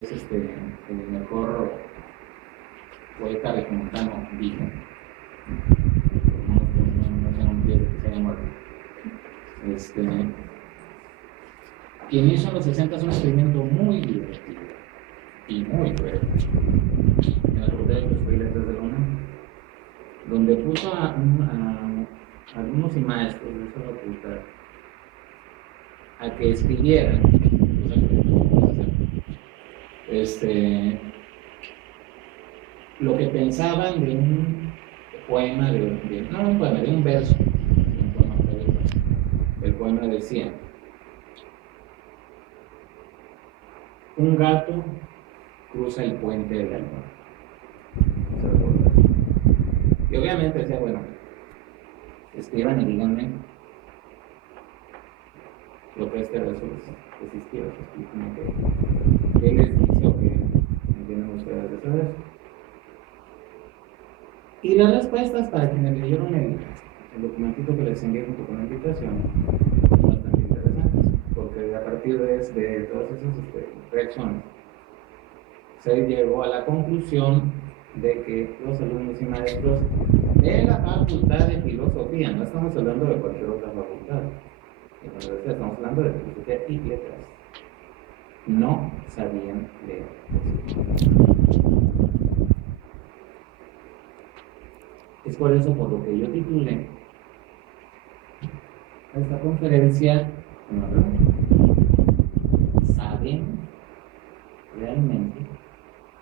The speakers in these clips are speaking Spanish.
es el mejor poeta regiomontano vivo. No tengo un pie que se haya muerto. Quien hizo en los 60 un experimento muy divertido y muy cruel en la Facultad de Filosofía y Letras de la UNAM, donde puso a alumnos y maestros de esa facultad a que escribieran lo que pensaban de un poema, de un verso, de un poema previo. El poema decía: un gato cruza el puente del alma. Y obviamente decía, bueno, escriban y díganme lo que este verso existió, ¿qué les dice o qué entienden ustedes de ese verso? Y las respuestas, para quienes leyeron el documentito que les envié junto con la invitación, son bastante interesantes, porque a partir de todas esas reacciones se llegó a la conclusión de que los alumnos y maestros de la Facultad de Filosofía, no estamos hablando de cualquier otra facultad, en la universidad estamos hablando de Filosofía y Letras, no sabían leer. Es por eso por lo que yo titulé a esta conferencia una pregunta: ¿saben realmente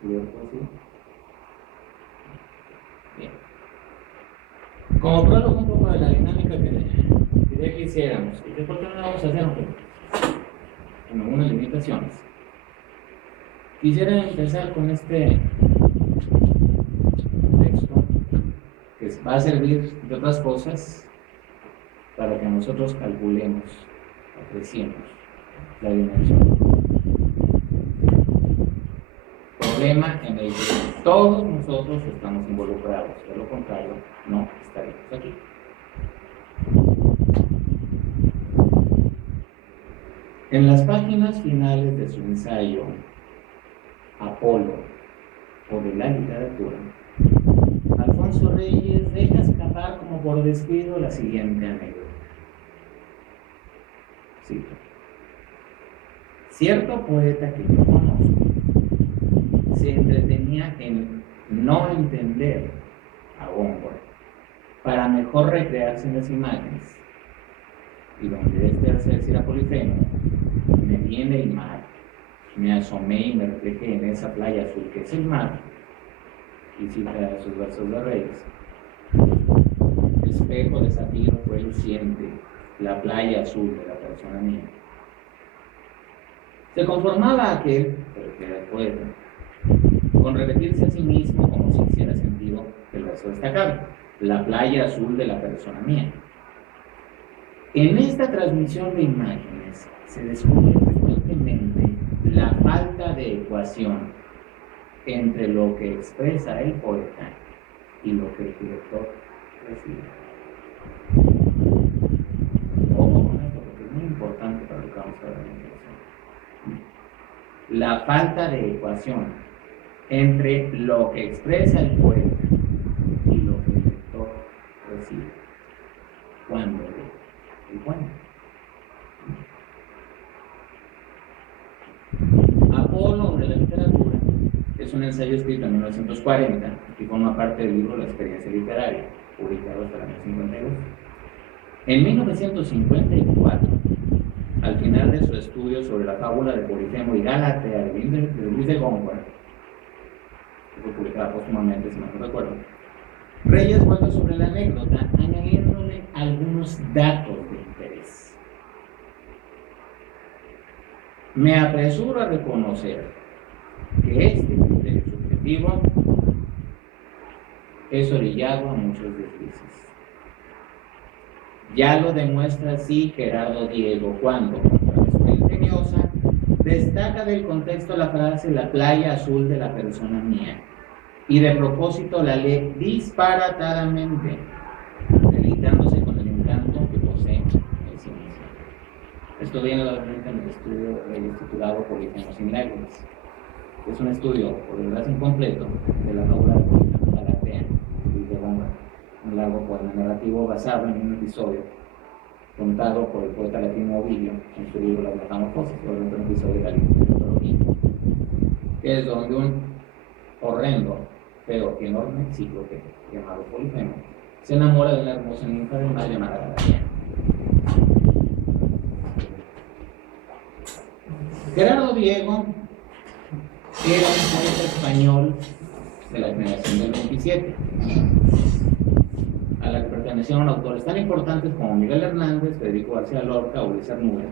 leer poesía? Bien. Como prólogo un poco de la dinámica que quería que hiciéramos, y que por qué no la vamos a hacer con algunas limitaciones. Quisiera empezar con este texto que va a servir de otras cosas para que nosotros calculemos, apreciemos la dimensión. Problema en el que todos nosotros estamos involucrados, de lo contrario, no estaríamos aquí. En las páginas finales de su ensayo Apolo o de la literatura, Alfonso Reyes deja escapar como por descuido la siguiente anécdota. Cito: cierto poeta que yo conozco se entretenía en no entender a Góngora para mejor recrearse en las imágenes, y donde este al decir a Polifemo: me vi en el mar, me asomé y me reflejé en esa playa azul que es el mar, y cita sus versos de Reyes: espejo de zafiro fue luciente la playa azul de la persona mía. Se conformaba aquel, pero que era poeta, con repetirse a sí mismo como si hiciera sentido el verso destacado: la playa azul de la persona mía. En esta transmisión de imágenes se descubre frecuentemente la falta de ecuación entre lo que expresa el poeta y lo que el lector recibe. Ojo con esto, porque es muy importante para lo que vamos a ver a continuación. La falta de ecuación entre lo que expresa el poeta y lo que el lector recibe cuando lee el poema. Apolo de la literatura es un ensayo escrito en 1940 y forma parte del libro La experiencia literaria, publicado hasta el año 52. En 1954, al final de su estudio sobre la fábula de Polifemo y Galatea de Luis de Góngora, que fue publicada póstumamente, si mal no recuerdo, Reyes vuelve sobre la anécdota añadiéndole algunos datos de interés. Me apresuro a reconocer que este criterio subjetivo es orillado a muchos deslices. Ya lo demuestra así Gerardo Diego cuando, contra la ingeniosa, destaca del contexto la frase "la playa azul de la persona mía", y de propósito la lee disparatadamente, deleitándose con el encanto que posee en sí mismo. Esto viene obviamente en el estudio titulado Polifemo sin lágrimas. Es un estudio, por desgracia incompleto, de la fábula de la Galatea, de Góngora, un largo poema narrativo basado en un episodio contado por el poeta latino Ovidio en su libro Las Metamorfosis, obviamente un episodio de la mitología, que es donde un horrendo, pero enorme cíclope llamado Polifemo se enamora de una hermosa ninfa del mar llamada Galatea. Gerardo Diego era un poeta español de la generación del 27, a la que pertenecieron autores tan importantes como Miguel Hernández, Federico García Lorca o Luis Cernuda,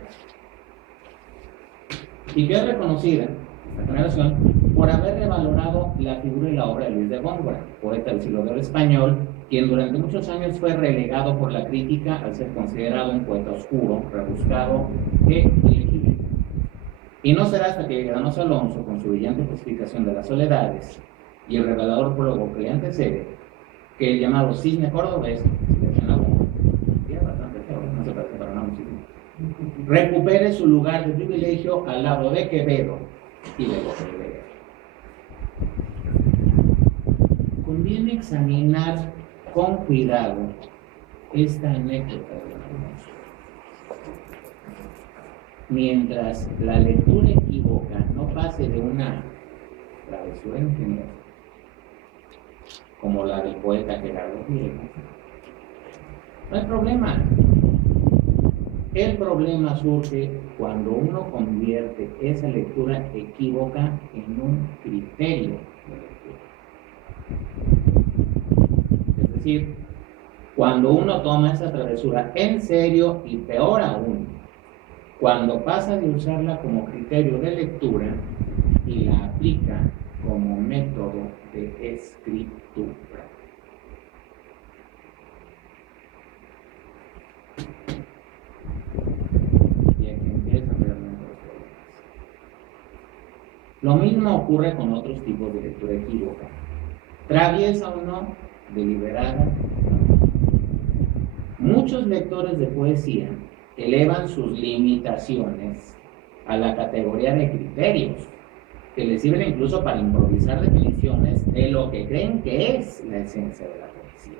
y que es reconocida, esta generación, por haber revalorado la figura y la obra de Luis de Góngora, poeta del siglo de oro español, quien durante muchos años fue relegado por la crítica al ser considerado un poeta oscuro, rebuscado e ilegible. Y no será hasta que Granoso Alonso, con su brillante clasificación de las soledades y el revelador prólogo que le antecede, que el llamado cisne cordobés, bastante feo, no se parece para nada un cisne, recupere su lugar de privilegio al lado de Quevedo y de Lope de Vega. Conviene examinar con cuidado esta anécdota de Alonso. Mientras la lectura equívoca no pase de una travesura ingeniosa, como la del poeta Gerardo Diego, no hay problema. El problema surge cuando uno convierte esa lectura equívoca en un criterio de lectura. Es decir, cuando uno toma esa travesura en serio y peor aún, cuando pasa de usarla como criterio de lectura y la aplica como método de escritura. Y aquí empiezan realmente los problemas. Lo mismo ocurre con otros tipos de lectura equívoca. Traviesa o no, deliberada. Muchos lectores de poesía elevan sus limitaciones a la categoría de criterios, que les sirven incluso para improvisar definiciones de lo que creen que es la esencia de la poesía.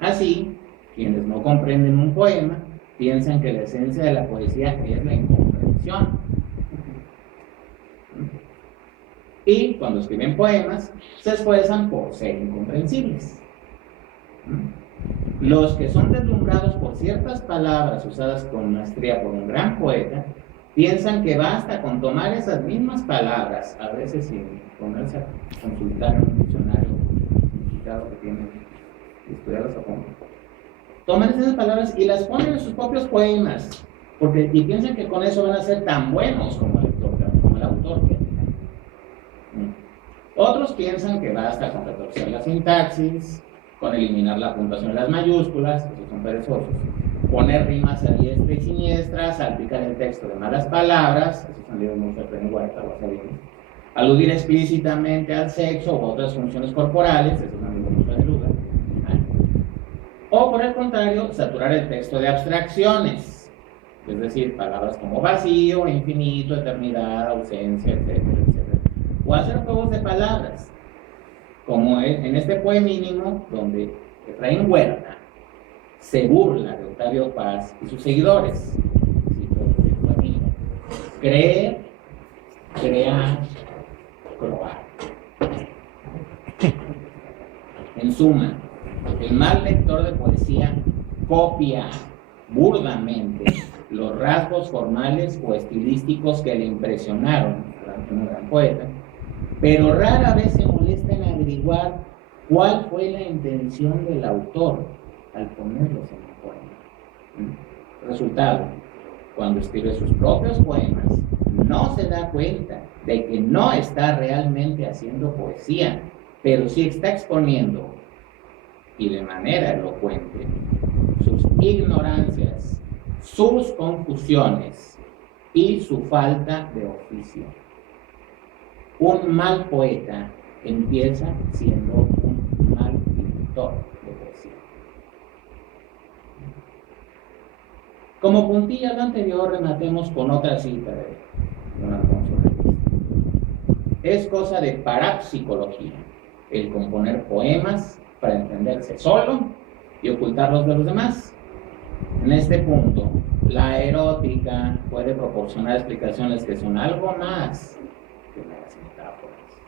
Así, quienes no comprenden un poema piensan que la esencia de la poesía es la incomprensión. Y cuando escriben poemas, se esfuerzan por ser incomprensibles. Los que son deslumbrados por ciertas palabras usadas con maestría por un gran poeta, piensan que basta con tomar esas mismas palabras, a veces sin ponerse a consultar en un diccionario significado que tienen estudiados a fondo. Toman esas palabras y las ponen en sus propios poemas, y piensan que con eso van a ser tan buenos como el autor. Otros piensan que basta con retorcer la sintaxis, con eliminar la puntuación de las mayúsculas, esos son perezosos, poner rimas a diestra y siniestra, salpicar el texto de malas palabras, esos son libros muy Efraín Huerta o Sabino, aludir explícitamente al sexo o a otras funciones corporales, esos son libros muy Neruda, o por el contrario, saturar el texto de abstracciones, es decir, palabras como vacío, infinito, eternidad, ausencia, etcétera, etcétera, o hacer juegos de palabras, como en este poemínimo donde Efraín Huerta se burla de Octavio Paz y sus seguidores. Creer, crear, croar. En suma, el mal lector de poesía copia burdamente los rasgos formales o estilísticos que le impresionaron a un gran poeta, pero rara vez se molesta en averiguar cuál fue la intención del autor al ponerlos en el poema. Resultado, cuando escribe sus propios poemas, no se da cuenta de que no está realmente haciendo poesía, pero sí está exponiendo, y de manera elocuente, sus ignorancias, sus confusiones y su falta de oficio. Un mal poeta empieza siendo un mal lector de poesía. Como puntilla lo anterior, rematemos con otra cita de don Alfonso Reyes. es cosa de parapsicología, el componer poemas para entenderse solo y ocultarlos de los demás. En este punto, la erótica puede proporcionar explicaciones que son algo más que las metáforas.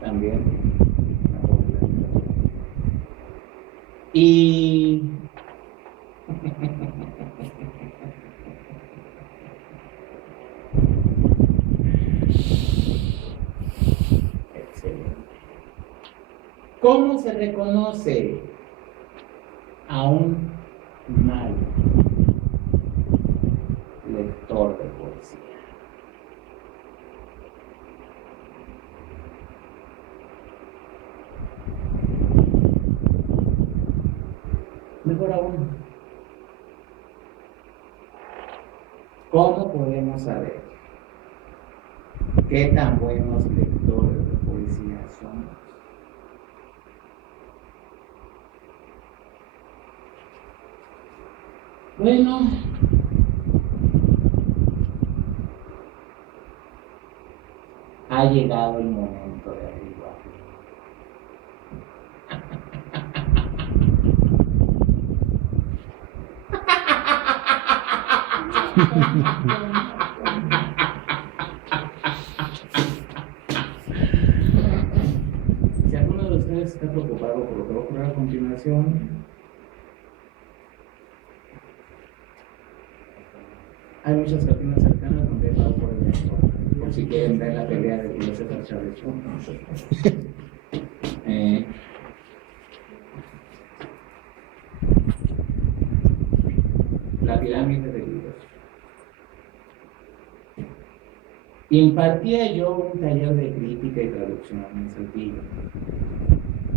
También y excelente. ¿Cómo se reconoce a un mal lector de poesía? Mejor aún, ¿cómo podemos saber qué tan buenos lectores de poesía somos? Bueno, ha llegado el momento de averiguar. Si alguno de ustedes está preocupado por lo que va a ocurrir a continuación, hay muchas cartinas cercanas donde va por el lector, por si quieren ver la pelea de Julio César Chávez. La pirámide de libros. Impartía yo un taller de crítica y traducción en Saltillo.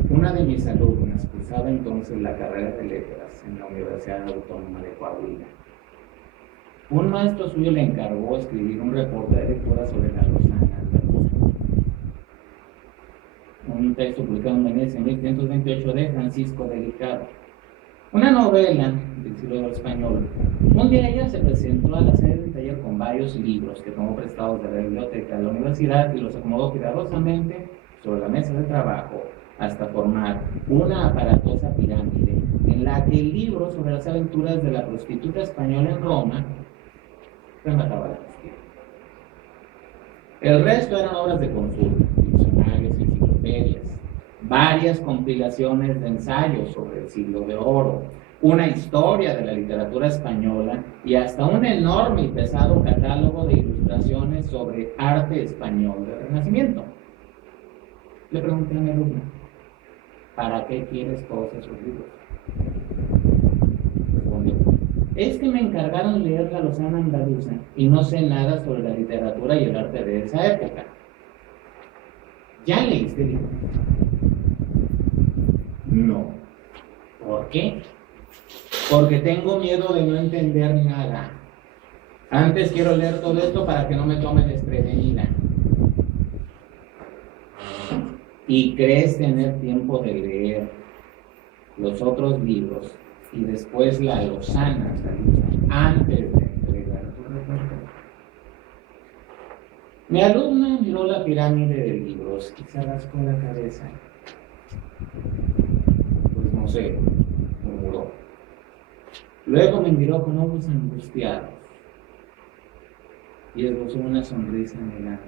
Una de mis alumnas cursaba entonces la carrera de letras en la Universidad Autónoma de Coahuila. Un maestro suyo le encargó escribir un reporte de lectura sobre la Lozana andaluza. Un texto publicado en Venecia en 1528 de Francisco Delicado. Una novela del siglo español. Un día ella se presentó a la sede del taller con varios libros que tomó prestados de la biblioteca de la universidad y los acomodó cuidadosamente sobre la mesa de trabajo hasta formar una aparatosa pirámide en la que el libro sobre las aventuras de la prostituta española en Roma remataba la cuestión. El resto eran obras de consulta, diccionarios, enciclopedias, varias compilaciones de ensayos sobre el siglo de oro, una historia de la literatura española y hasta un enorme y pesado catálogo de ilustraciones sobre arte español del Renacimiento. Le pregunté a mi alumna, ¿para qué quieres todos esos libros? Respondió, es que me encargaron leer la Lozana andaluza y no sé nada sobre la literatura y el arte de esa época. ¿Ya leíste el libro? No. ¿Por qué? Porque tengo miedo de no entender nada. Antes quiero leer todo esto para que no me tome desprevenida. ¿Y crees tener tiempo de leer los otros libros y después la Lozana antes de entregar tu reporte? Mi alumna miró la pirámide de libros y se rascó la cabeza. Pues no sé, murmuró. Luego me miró con ojos angustiados y esbozó una sonrisa en el alma.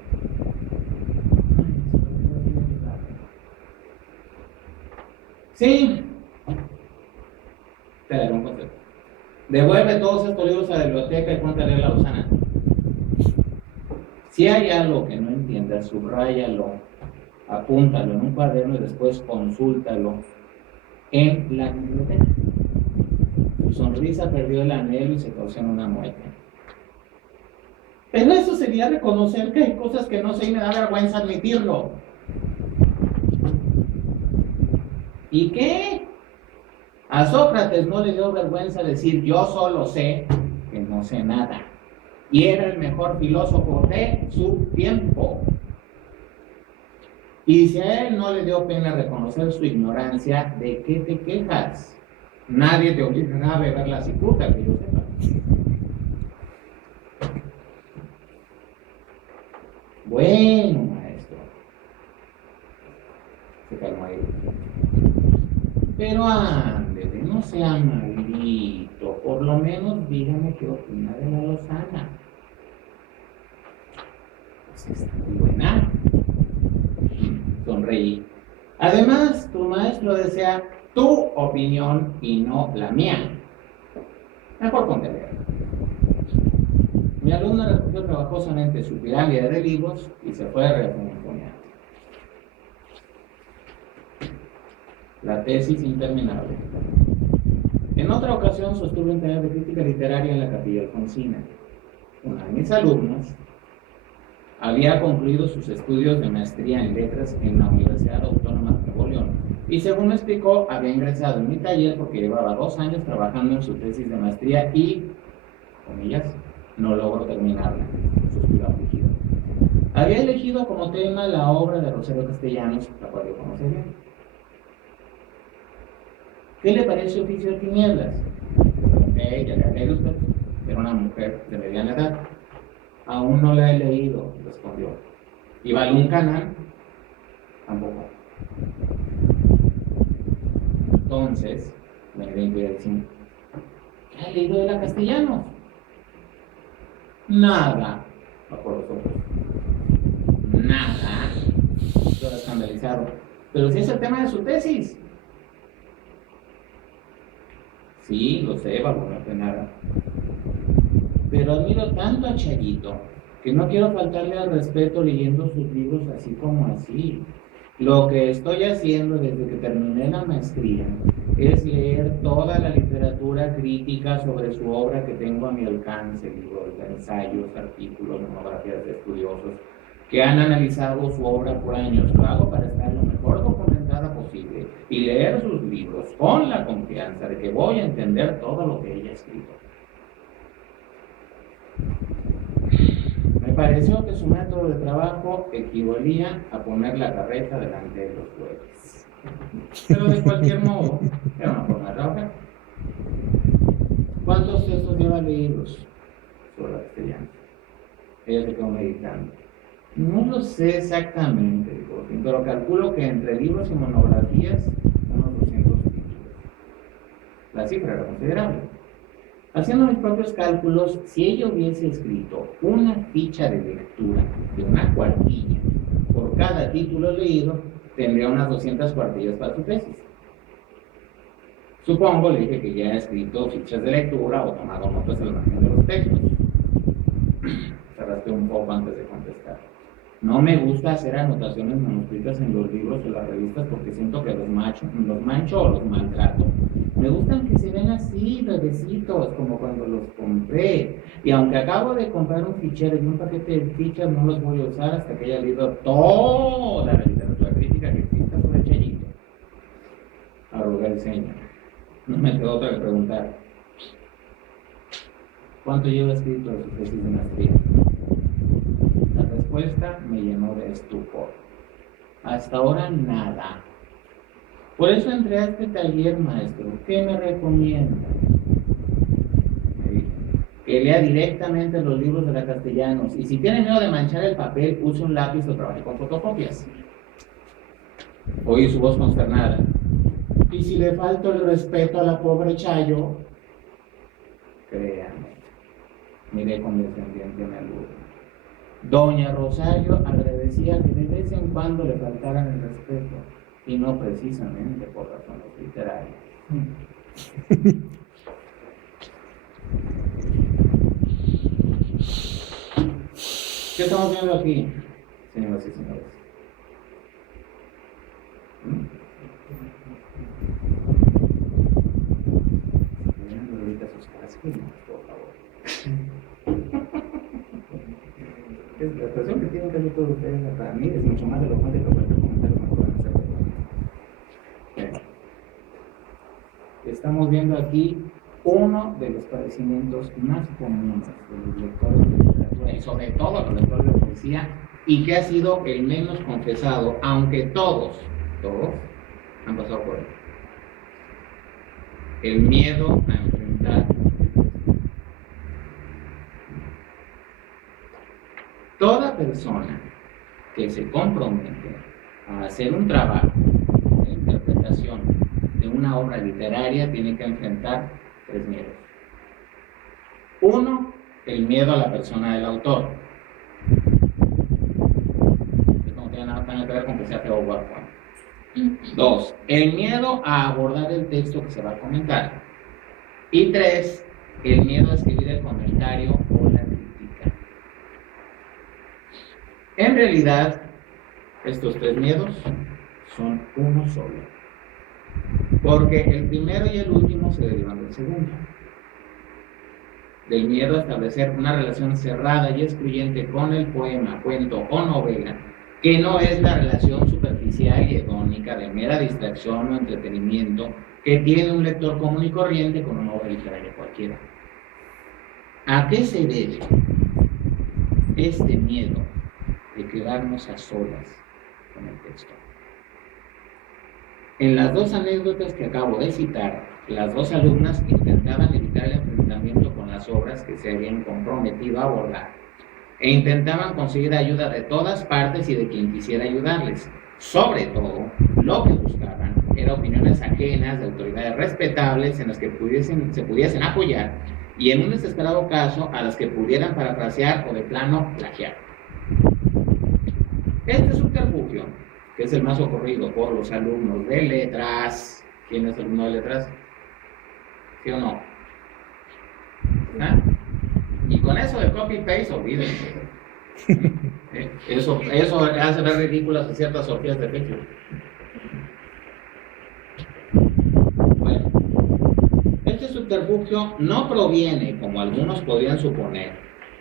Sí, te daré un consejo. Devuelve todos estos libros a la biblioteca y ponte a leer la Lozana. Si hay algo que no entiendas, subráyalo, apúntalo en un cuaderno y después consúltalo en la biblioteca. Su sonrisa perdió el anhelo y se torció en una mueca. Pero eso sería reconocer que hay cosas que no sé y me da vergüenza admitirlo. ¿Y qué? A Sócrates no le dio vergüenza decir yo solo sé que no sé nada. Y era el mejor filósofo de su tiempo. Y si a él no le dio pena reconocer su ignorancia, ¿de qué te quejas? Nadie te obligará a beber la cicuta, que yo sepa. Bueno, maestro. Se calmó ahí. Pero ándele, no sea maldito. Por lo menos dígame qué opina de la Lozana. Pues está muy buena. Sonreí. Además, tu maestro desea tu opinión y no la mía. Mejor ponte a leer. Mi alumno recogió trabajosamente su pirámide de libros y se fue refunfuñando. La tesis interminable. En otra ocasión sostuve un taller de crítica literaria en la Capilla Alfonsina. Uno de mis alumnos había concluido sus estudios de maestría en letras en la Universidad Autónoma de Nuevo León y, según me explicó, había ingresado en mi taller porque llevaba 2 años trabajando en su tesis de maestría y, comillas, no logró terminarla. Suspiró afligido. Había elegido como tema la obra de Rosario Castellanos, la cual yo conocía bien. ¿Qué le parece Oficio de Tinieblas? Ya le había leído usted. Era una mujer de mediana edad. Aún no la he leído, respondió. ¿Y Balún Canán? Tampoco. Entonces, me voy a decir, ¿qué ha leído de la Castellanos? Nada. Bajó los ojos. Nada. Todo escandalizado. Pero si es el tema de su tesis. Sí, lo sé, Balún, no nada. Pero admiro tanto a Chayito que no quiero faltarle al respeto leyendo sus libros así como así. Lo que estoy haciendo desde que terminé la maestría es leer toda la literatura crítica sobre su obra que tengo a mi alcance, libros de ensayos, artículos, monografías de estudiosos que han analizado su obra por años. Lo hago para estar lo mejor documentada posible y leer sus libros con la confianza de que voy a entender todo lo que ella ha escrito. Me pareció que su método de trabajo equivalía a poner la carreta delante de los bueyes. Pero de cualquier modo, era una forma de trabajar. ¿Cuántos textos lleva leídos sobre la Castellanos? Ella se quedó meditando. No lo sé exactamente, dijo, pero calculo que entre libros y monografías, unos 200 títulos. La cifra era considerable. Haciendo mis propios cálculos, si ella hubiese escrito una ficha de lectura de una cuartilla por cada título leído, tendría unas 200 cuartillas para su tesis. Supongo, le dije, que ya ha escrito fichas de lectura o tomado notas al margen de los textos. Se rasqué un poco antes de contestar. No me gusta hacer anotaciones manuscritas en los libros o las revistas porque siento que los mancho o los maltrato. Me gustan que se ven así, bebecitos, como cuando los compré. Y aunque acabo de comprar un fichero y un paquete de fichas, no los voy a usar hasta que haya leído toda la literatura crítica que exista sobre Chayito. Arrugué el ceño. No me quedó otra que preguntar. ¿Cuánto lleva escrito de su tesis de maestría? La respuesta me llenó de estupor. Hasta ahora nada. Por eso entré a este taller, maestro. ¿Qué me recomienda? Me dijo que lea directamente los libros de la Castellanos y si tiene miedo de manchar el papel, use un lápiz o trabaje con fotocopias. Oí su voz consternada. ¿Y si le falto el respeto a la pobre Chayo? Créame, miré condescendiente a mi alumno. Doña Rosario agradecía que de vez en cuando le faltaran el respeto, y no precisamente por razones literarias. ¿Qué estamos viendo aquí, señoras y señores? Miren ahorita sus casquillos, por favor. La expresión que tienen que hacer todos ustedes para mí es mucho más elocuente que cualquier comentario que me puedan hacer. Estamos viendo aquí uno de los padecimientos más comunes de los lectores de literatura y sobre todo los lectores de poesía, y que ha sido el menos confesado, aunque todos han pasado por él. El miedo a enfrentar. Toda persona que se compromete a hacer un trabajo de interpretación de una obra literaria tiene que enfrentar 3 miedos. 1, el miedo a la persona del autor. Esto no tiene nada que ver con que sea feo o guapo. 2, el miedo a abordar el texto que se va a comentar. Y 3, el miedo a escribir el comentario o la crítica. En realidad, estos 3 miedos son uno solo, porque el primero y el último se derivan del segundo. Del miedo a establecer una relación cerrada y excluyente con el poema, cuento o novela, que no es la relación superficial y hedónica de mera distracción o entretenimiento que tiene un lector común y corriente con una obra literaria cualquiera. ¿A qué se debe este miedo de quedarnos a solas con el texto? En las 2 anécdotas que acabo de citar, las 2 alumnas intentaban evitar el enfrentamiento con las obras que se habían comprometido a abordar e intentaban conseguir ayuda de todas partes y de quien quisiera ayudarles. Sobre todo, lo que buscaban era opiniones ajenas de autoridades respetables en las que se pudiesen apoyar y en un desesperado caso a las que pudieran parafrasear o de plano plagiar. Este subterfugio, que es el más ocurrido por los alumnos de letras. ¿Quién es alumno de letras? ¿Sí o no? ¿Ah? Y con eso de copy-paste, olvídense. Eso hace ver ridículas a ciertas orgías de pecho. Bueno, este subterfugio no proviene, como algunos podrían suponer,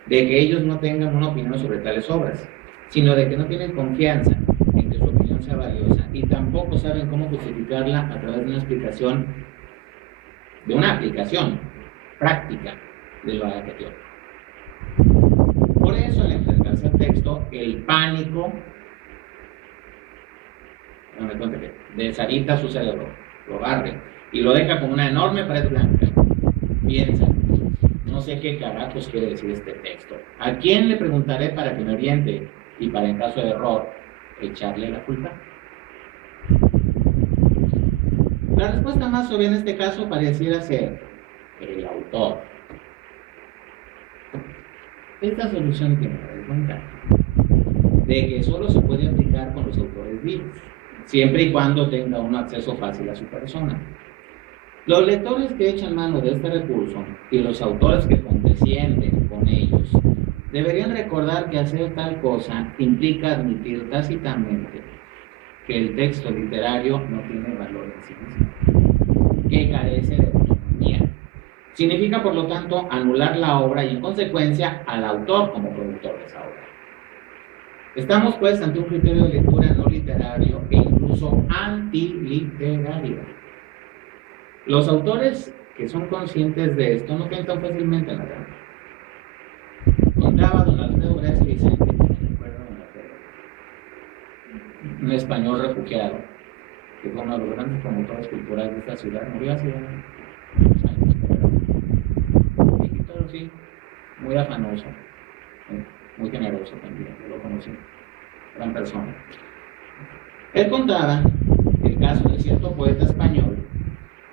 de que ellos no tengan una opinión sobre tales obras, sino de que no tienen confianza en que su opinión sea valiosa y tampoco saben cómo justificarla a través de una explicación, de una aplicación práctica de lo anterior. Por eso, al enfrentarse al texto, el pánico deshabita su cerebro, lo barre y lo deja como una enorme pared blanca. Piensa, no sé qué carajos quiere decir este texto. ¿A quién le preguntaré para que me oriente? Y para, en caso de error, echarle la culpa. La respuesta más obvia en este caso pareciera ser el autor. Esta solución tiene la desventaja de que solo se puede aplicar con los autores vivos, siempre y cuando tenga un acceso fácil a su persona. Los lectores que echan mano de este recurso y los autores que condescienden con ellos deberían recordar que hacer tal cosa implica admitir tácitamente que el texto literario no tiene valor en sí mismo, que carece de autonomía. Significa, por lo tanto, anular la obra y, en consecuencia, al autor como productor de esa obra. Estamos, pues, ante un criterio de lectura no literario e incluso antiliterario. Los autores que son conscientes de esto no cuentan fácilmente en la trama. Contaba don Alfredo Gracia Vicente, que me recuerda don Alfredo, un español refugiado, que fue uno de los grandes promotores culturales de esta ciudad, murió hace unos años, pero viejito, sí, muy afanoso, muy generoso también, yo lo conocí, gran persona. Él contaba el caso de cierto poeta español,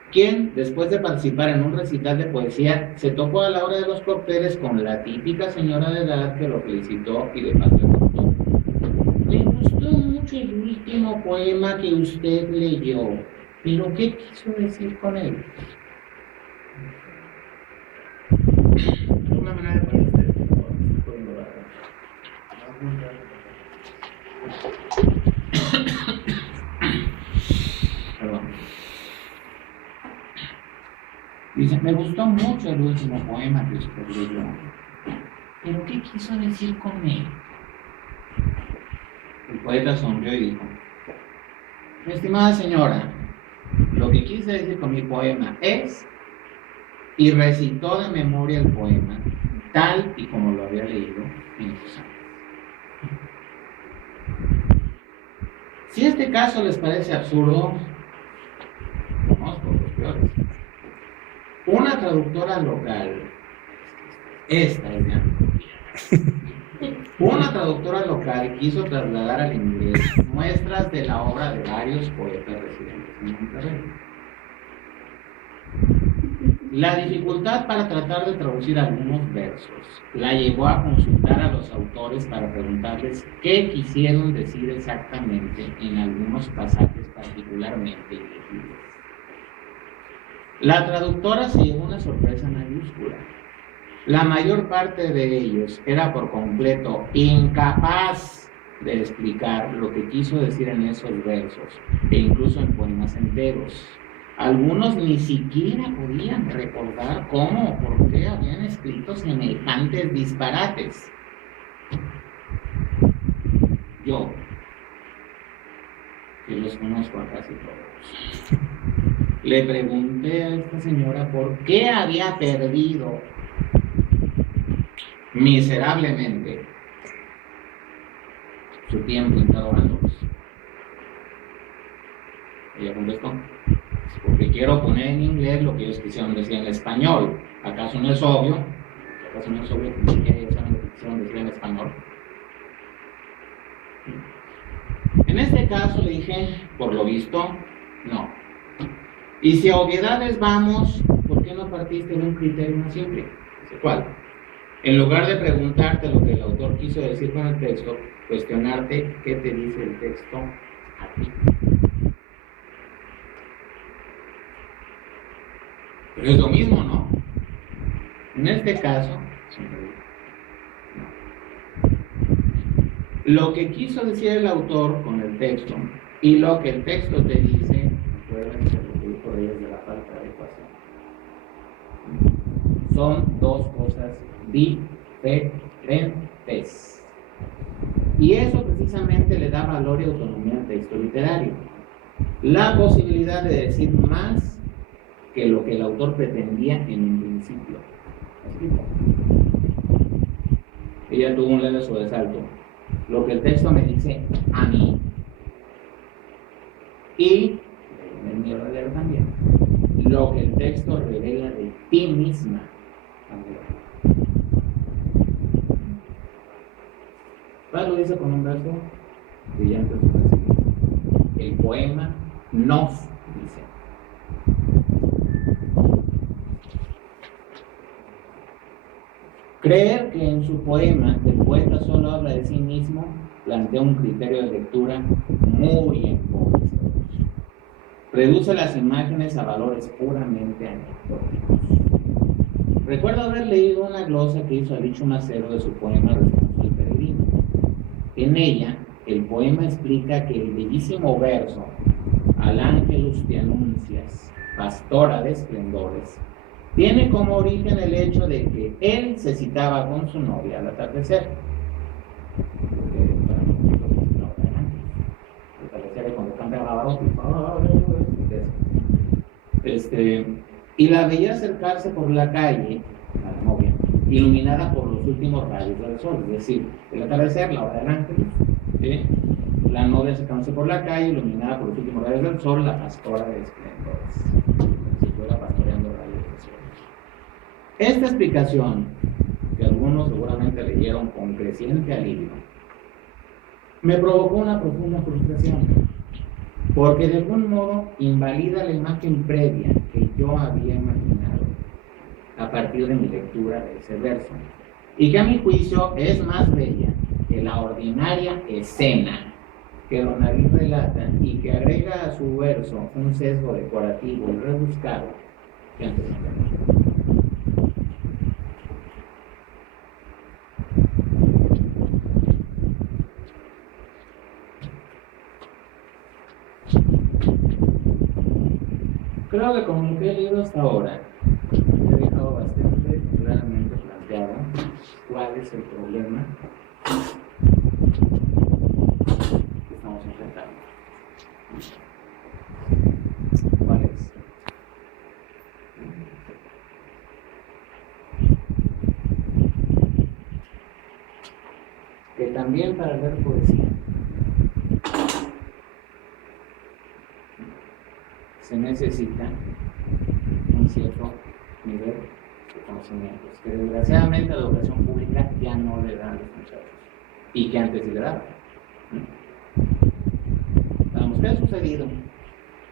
quien, después de participar en un recital de poesía, se topó a la hora de los cócteles con la típica señora de edad que lo felicitó y de paso le preguntó: "Me gustó mucho el último poema que usted leyó, pero ¿qué quiso decir con él?". ¿Alguna manera de poner este Perdón. Dice: "Me gustó mucho el último poema que usted leyó, pero ¿qué quiso decir con él?". El poeta sonrió y dijo: "Mi estimada señora, lo que quise decir con mi poema es..." Y recitó de memoria el poema, tal y como lo había leído minutos antes. Si este caso les parece absurdo, conozco los peores. Una traductora local, esta es de antropología, Una traductora local quiso trasladar al inglés muestras de la obra de varios poetas residentes en Monterrey. La dificultad para tratar de traducir algunos versos la llevó a consultar a los autores para preguntarles qué quisieron decir exactamente en algunos pasajes particularmente ilegibles. La traductora se llevó una sorpresa mayúscula. La mayor parte de ellos era por completo incapaz de explicar lo que quiso decir en esos versos, e incluso en poemas enteros. Algunos ni siquiera podían recordar cómo o por qué habían escrito semejantes disparates. Yo, que los conozco a casi todos, le pregunté a esta señora por qué había perdido miserablemente su tiempo interrogándolos. Ella contestó: porque quiero poner en inglés lo que ellos quisieron decir en español. ¿Acaso no es obvio? ¿Acaso no es obvio que ni siquiera ellos saben lo que quisieron decir en español? En este caso le dije, por lo visto, no. Y si a obviedades vamos, ¿por qué no partiste de un criterio más simple? Dice, ¿cuál? En lugar de preguntarte lo que el autor quiso decir con el texto, cuestionarte qué te dice el texto a ti. Pero es lo mismo, ¿no? En este caso, no. Lo que quiso decir el autor con el texto y lo que el texto te dice, acuérdense lo que dijo Reyes de la falta de adecuación, son dos cosas diferentes. Y eso precisamente le da valor y autonomía al texto literario. La posibilidad de decir más que lo que el autor pretendía en un principio. Así que ella tuvo un leve sobresalto. Lo que el texto me dice a mí. Y el miedo de leer también. Lo que el texto revela de ti misma también. Pablo dice con un verso brillante: el poema nos dice. Creer que en su poema el poeta solo habla de sí mismo plantea un criterio de lectura muy empobrecedor. Reduce las imágenes a valores puramente anecdóticos. Recuerdo haber leído una glosa que hizo Alicho Macero de su poema Responso al Peregrino. En ella, el poema explica que el bellísimo verso al ángelus te anuncias, pastora de esplendores, tiene como origen el hecho de que él se citaba con su novia al atardecer. Porque para nosotros no, al atardecer es cuando canta Pavarotti. Y la veía acercarse por la calle a la novia, iluminada por los últimos rayos del sol, es decir, el atardecer, la hora del ángel, ¿sí? La novia acercándose por la calle, iluminada por los últimos rayos del sol, la pastora de esplendores, si fuera pastoreando rayos del sol. Esta explicación, que algunos seguramente leyeron con creciente alivio, me provocó una profunda frustración, porque de algún modo invalida la imagen previa que yo había imaginado a partir de mi lectura de ese verso, y que a mi juicio es más bella que la ordinaria escena que Don David relata y que agrega a su verso un sesgo decorativo y rebuscado que antes no tenía. Creo que con lo que he leído hasta ahora he dejado bastante claramente planteado cuál es el problema que estamos enfrentando. ¿Cuál es? Que también para leer poesía se necesita un cierto nivel de conocimientos que desgraciadamente la educación pública ya no le da a los muchachos. y que antes sí le daban. Vamos, ¿qué ha sucedido?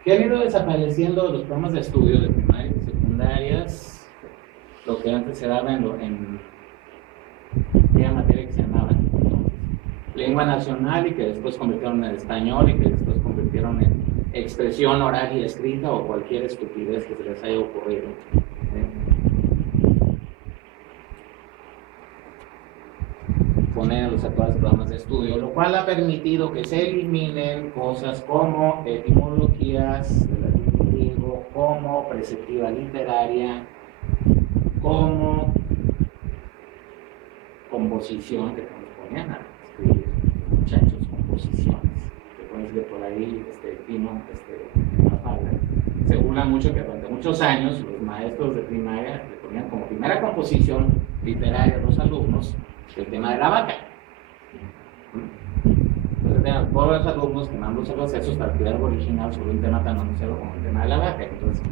Que han ido desapareciendo los programas de estudio de primarias y secundarias, lo que antes se daba en aquella materia que se llamaba lengua nacional y que después convirtieron en español y que después convirtieron en expresión oral y escrita o cualquier estupidez que se les haya ocurrido. Poner los actuales programas de estudio, lo cual ha permitido que se eliminen cosas como etimologías del latín griego, como preceptiva literaria, como composición, que nos ponían a escribir, muchachos, composiciones, que pueden ser por ahí, Mafalda. Se burla mucho que durante muchos años los maestros de primaria le ponían como primera composición literaria a los alumnos el tema de la vaca. Entonces tenían pobres alumnos quemándose los sesos para estudiar algo original sobre un tema tan anunciado como el tema de la vaca. Entonces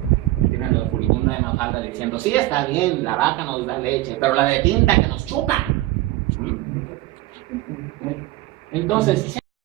tienen la furibunda de Mafalda diciendo, sí, está bien, la vaca nos da leche, pero la de tinta que nos chupa. Entonces,